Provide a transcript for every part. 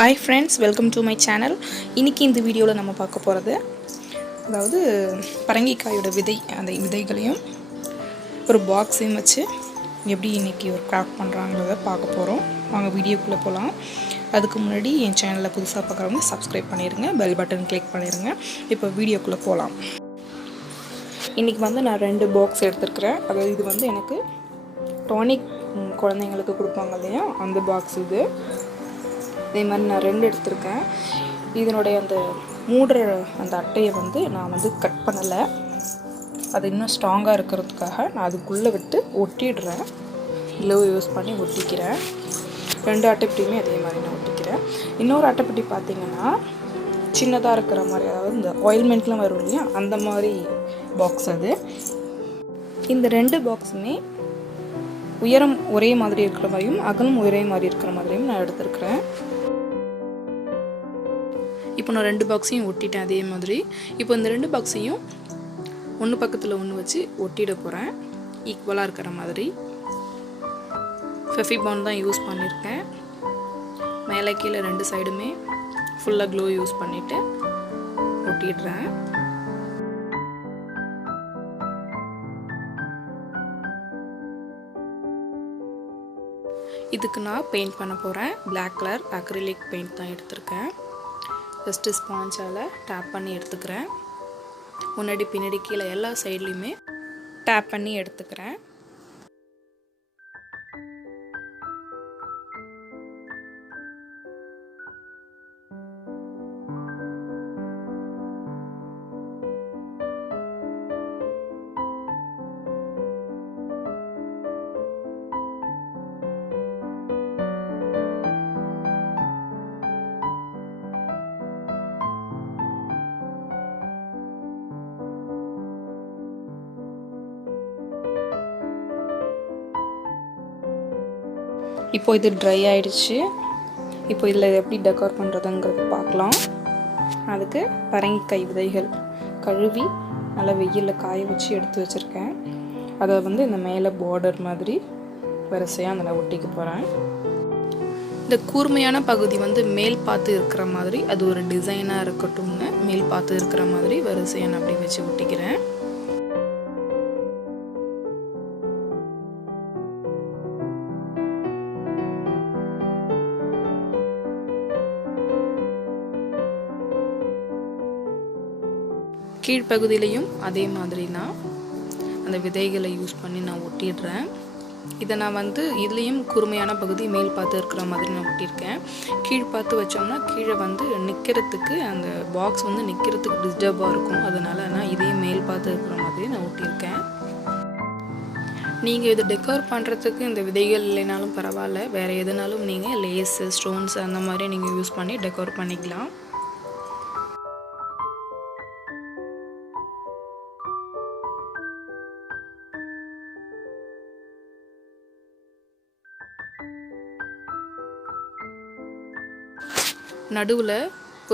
Hi friends, welcome to my channel. இன்னைக்கு இந்த வீடியோவில் நம்ம பார்க்க போகிறது அதாவது பரங்கிக்காயோட அந்த விதைகளையும் ஒரு பாக்ஸையும் வச்சு எப்படி இன்றைக்கி ஒரு கிராஃப்ட் பண்ணுறாங்கிறத பார்க்க போகிறோம். வாங்க வீடியோக்குள்ளே போகலாம். அதுக்கு முன்னாடி என் சேனலில் புதுசாக பார்க்குறவங்க சப்ஸ்கிரைப் பண்ணிடுங்க, பெல் பட்டன் கிளிக் பண்ணிடுங்க. இப்போ வீடியோக்குள்ளே போகலாம். இன்றைக்கி நான் 2 பாக்ஸ் எடுத்துருக்கிறேன். அதாவது இது எனக்கு டானிக் குழந்தைங்களுக்கு கொடுப்பாங்க இல்லையா, அந்த பாக்ஸ் இது. இதே மாதிரி நான் 2 எடுத்திருக்கேன். இதனுடைய அந்த மூடுற அந்த அட்டையை நான் கட் பண்ணலை. அது இன்னும் ஸ்ட்ராங்காக இருக்கிறதுக்காக நான் அதுக்குள்ளே விட்டு ஒட்டிடுறேன். க்ளோ யூஸ் பண்ணி ஒட்டிக்கிறேன். 2 அட்டைப்பட்டியுமே அதே மாதிரி நான் ஒட்டிக்கிறேன். இன்னொரு அட்டைப்பட்டி பார்த்திங்கன்னா சின்னதாக இருக்கிற மாதிரி, அதாவது இந்த ஆயில்மெண்ட்லாம் வரும் இல்லையா, அந்த மாதிரி பாக்ஸ் அது. இந்த 2 பாக்ஸுமே உயரம் ஒரே மாதிரி இருக்கிற மாதிரியும் அகலம் ஒரே மாதிரி இருக்கிற மாதிரியும் நான் எடுத்துருக்கிறேன். இப்போ நான் 2 பாக்ஸையும் ஒட்டிட்டேன் அதே மாதிரி. இப்போ இந்த 2 பாக்ஸையும் ஒன்று பக்கத்தில் ஒன்று வச்சு ஒட்டிட போகிறேன், ஈக்குவலாக இருக்கிற மாதிரி. ஃபெஃபிபாண்ட் தான் யூஸ் பண்ணியிருக்கேன். மேலே கீழே 2 சைடுமே ஃபுல்லாக க்ளோ யூஸ் பண்ணிவிட்டு ஒட்டிடுறேன். இதுக்கு நான் பெயிண்ட் பண்ண போகிறேன். பிளாக் கலர் அக்ரிலிக் பெயிண்ட் தான் எடுத்திருக்கேன். ஃபஸ்ட்டு ஸ்பாஞ்சால் டேப் பண்ணி எடுத்துக்கிறேன். முன்னாடி பின்னாடி கீழே எல்லா சைட்லேயுமே டேப் பண்ணி எடுத்துக்கிறேன். இப்போ இது ட்ரை ஆகிடுச்சு. இப்போ இதில் எப்படி டெக்கோர் பண்ணுறதுங்கிறது பார்க்கலாம். அதுக்கு பரங்கிக்காய் விதைகள் கழுவி நல்லா வெயிலில் காய வச்சு எடுத்து வச்சுருக்கேன். அதை இந்த மேலே பார்டர் மாதிரி வரிசையாக அதில் ஒட்டிக்க போகிறேன். இந்த கூர்மையான பகுதி மேல் பார்த்து இருக்கிற மாதிரி, அது ஒரு டிசைனாக இருக்கட்டும்னு மேல் பார்த்து இருக்கிற மாதிரி வரிசையாக நான் அப்படி வச்சு ஒட்டிக்கிறேன். கீழ்ப்பகுதியிலையும் அதே மாதிரி நான் அந்த விதைகளை யூஸ் பண்ணி நான் ஒட்டிடுறேன். இதை நான் இதுலேயும் கூர்மையான பகுதி மேல் பார்த்து இருக்கிற மாதிரி நான் ஒட்டியிருக்கேன். கீழ் பார்த்து வச்சோம்னா கீழே நிற்கிறதுக்கு அந்த பாக்ஸ் நிற்கிறதுக்கு டிஸ்டர்பாக இருக்கும். அதனால் நான் இதையும் மேல் பார்த்து இருக்கிற மாதிரி நான் ஒட்டியிருக்கேன். நீங்கள் இதை டெக்கோர் பண்ணுறதுக்கு இந்த விதைகள் இல்லைனாலும் பரவாயில்ல, வேறு எதுனாலும் நீங்கள் லேஸு, ஸ்டோன்ஸ் அந்த மாதிரி நீங்கள் யூஸ் பண்ணி டெக்கோர் பண்ணிக்கலாம். நடுவில்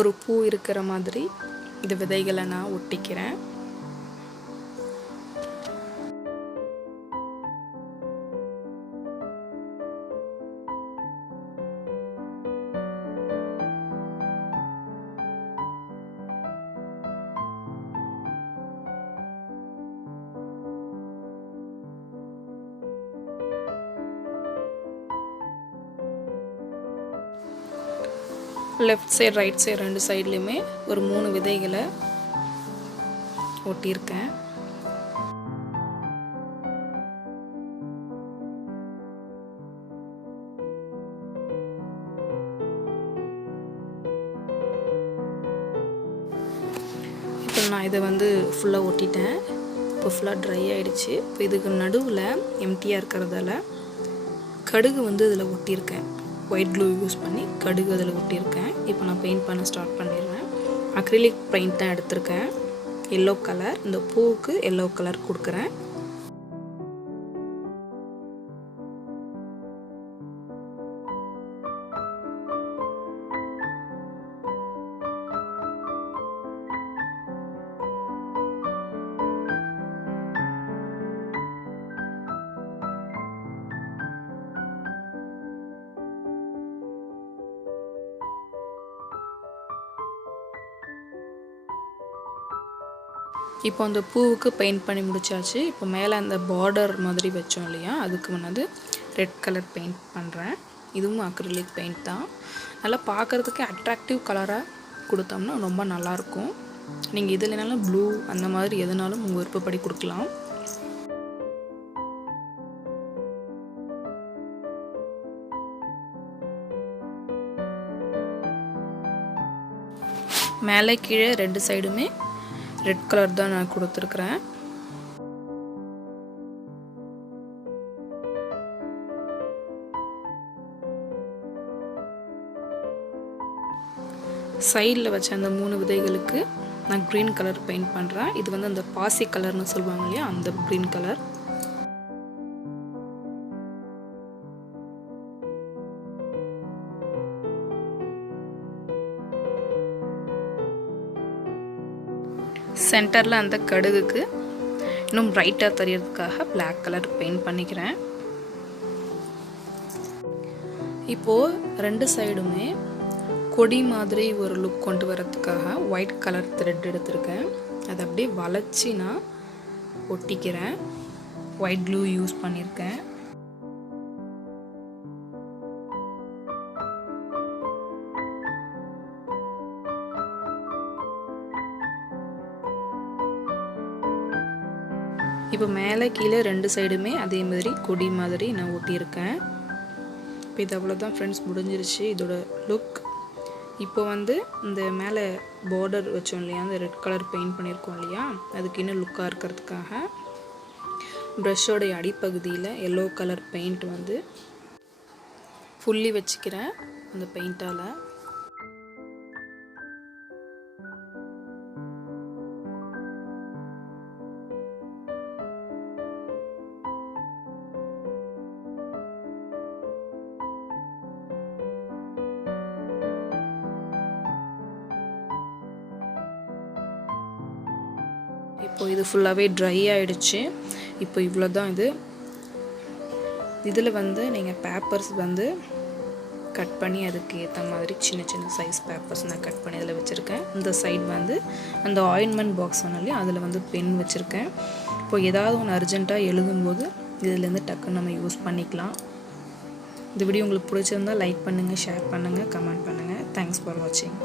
ஒரு பூ இருக்கிற மாதிரி இந்த விதைகளை நான் ஒட்டிக்கிறேன். லெஃப்ட் சைடு ரைட் சைடு 2 சைட்லேயுமே ஒரு 3 விதைகளை ஒட்டியிருக்கேன். இப்போ நான் இதை ஃபுல்லாக ஒட்டிட்டேன். இப்போ ஃபுல்லாக ட்ரை ஆகிடுச்சு. இப்போ இதுக்கு நடுவில் எம்டியாக இருக்கிறதால கடுகு இதில் ஒட்டியிருக்கேன். ஒயிட் க்ளூ யூஸ் பண்ணி கடுகு அதில் ஒட்டியிருக்கேன். இப்போ நான் பெயிண்ட் பண்ண ஸ்டார்ட் பண்ணிடுவேன். அக்ரிலிக் பெயிண்ட் தான் எடுத்திருக்கேன். எல்லோ கலர், இந்த பூவுக்கு எல்லோ கலர் கொடுக்குறேன். இப்போ அந்த பூவுக்கு பெயிண்ட் பண்ணி முடிச்சாச்சு. இப்போ மேலே அந்த பார்டர் மாதிரி வச்சோம் இல்லையா, அதுக்கு முன்னாடி ரெட் கலர் பெயிண்ட் பண்ணுறேன். இதுவும் அக்ரிலிக் பெயிண்ட் தான். நல்லா பார்க்குறதுக்கு அட்ராக்டிவ் கலராக கொடுத்தோம்னா ரொம்ப நல்லாயிருக்கும். நீங்கள் இது இல்லைனாலும் ப்ளூ அந்த மாதிரி எதுனாலும் உங்கள் விருப்பப்படி கொடுக்கலாம். மேலே கீழே 2 சைடுமே ரெட் கலர் தான் நான் கொடுத்துருக்குறேன். சைடில் வச்ச அந்த 3 விதைகளுக்கு நான் க்ரீன் கலர் பெயிண்ட் பண்ணுறேன். இது வந்து அந்த பாசி கலர்னு சொல்லுவாங்க இல்லையா, அந்த க்ரீன் கலர். சென்டரில் அந்த கடுகுக்கு இன்னும் பிரைட்டாக தெரியறதுக்காக பிளாக் கலர் பெயிண்ட் பண்ணிக்கிறேன். இப்போது 2 சைடுமே கொடி மாதிரி ஒரு லுக் கொண்டு வரதுக்காக ஒயிட் கலர் த்ரெட் எடுத்திருக்கேன். அதை அப்படியே வளைச்சி நான் ஒட்டிக்கிறேன். ஒயிட் க்ளூ யூஸ் பண்ணியிருக்கேன். இப்போ மேலே கீழே 2 சைடுமே அதே மாதிரி கொடி மாதிரி நான் ஒட்டியிருக்கேன். இப்போ இது அவ்வளோதான் ஃப்ரெண்ட்ஸ், முடிஞ்சிருச்சு இதோட லுக். இப்போ வந்து இந்த மேலே பார்டர் வச்சோம் இல்லையா, அந்த ரெட் கலர் பெயிண்ட் பண்ணியிருக்கோம் இல்லையா, அதுக்கு இன்னும் லுக்காக இருக்கிறதுக்காக ப்ரஷ்ஷோடைய அடிப்பகுதியில் எல்லோ கலர் பெயிண்ட் வந்து புள்ளி வச்சுக்கிறேன் அந்த பெயிண்டால். இப்போ இது ஃபுல்லாகவே ட்ரை ஆகிடுச்சு. இப்போ இவ்வளோ தான் இது. இதில் வந்து நீங்கள் பேப்பர்ஸ் வந்து கட் பண்ணி அதுக்கு ஏற்ற மாதிரி சின்ன சின்ன சைஸ் பேப்பர்ஸ் நான் கட் பண்ணி இதில் வச்சுருக்கேன். இந்த சைடு வந்து அந்த ஆயின்மெண்ட் பாக்ஸ் சொன்னாலே அதில் வந்து பென் வச்சுருக்கேன். இப்போ ஏதாவது ஒன்று அர்ஜென்ட்டாக எழுதும்போது இதிலேருந்து டக்குன்னு நம்ம யூஸ் பண்ணிக்கலாம். இந்த வீடியோ உங்களுக்கு பிடிச்சிருந்தால் லைக் பண்ணுங்கள், ஷேர் பண்ணுங்கள், கமெண்ட் பண்ணுங்கள். தேங்க்ஸ் ஃபார் வாட்சிங்.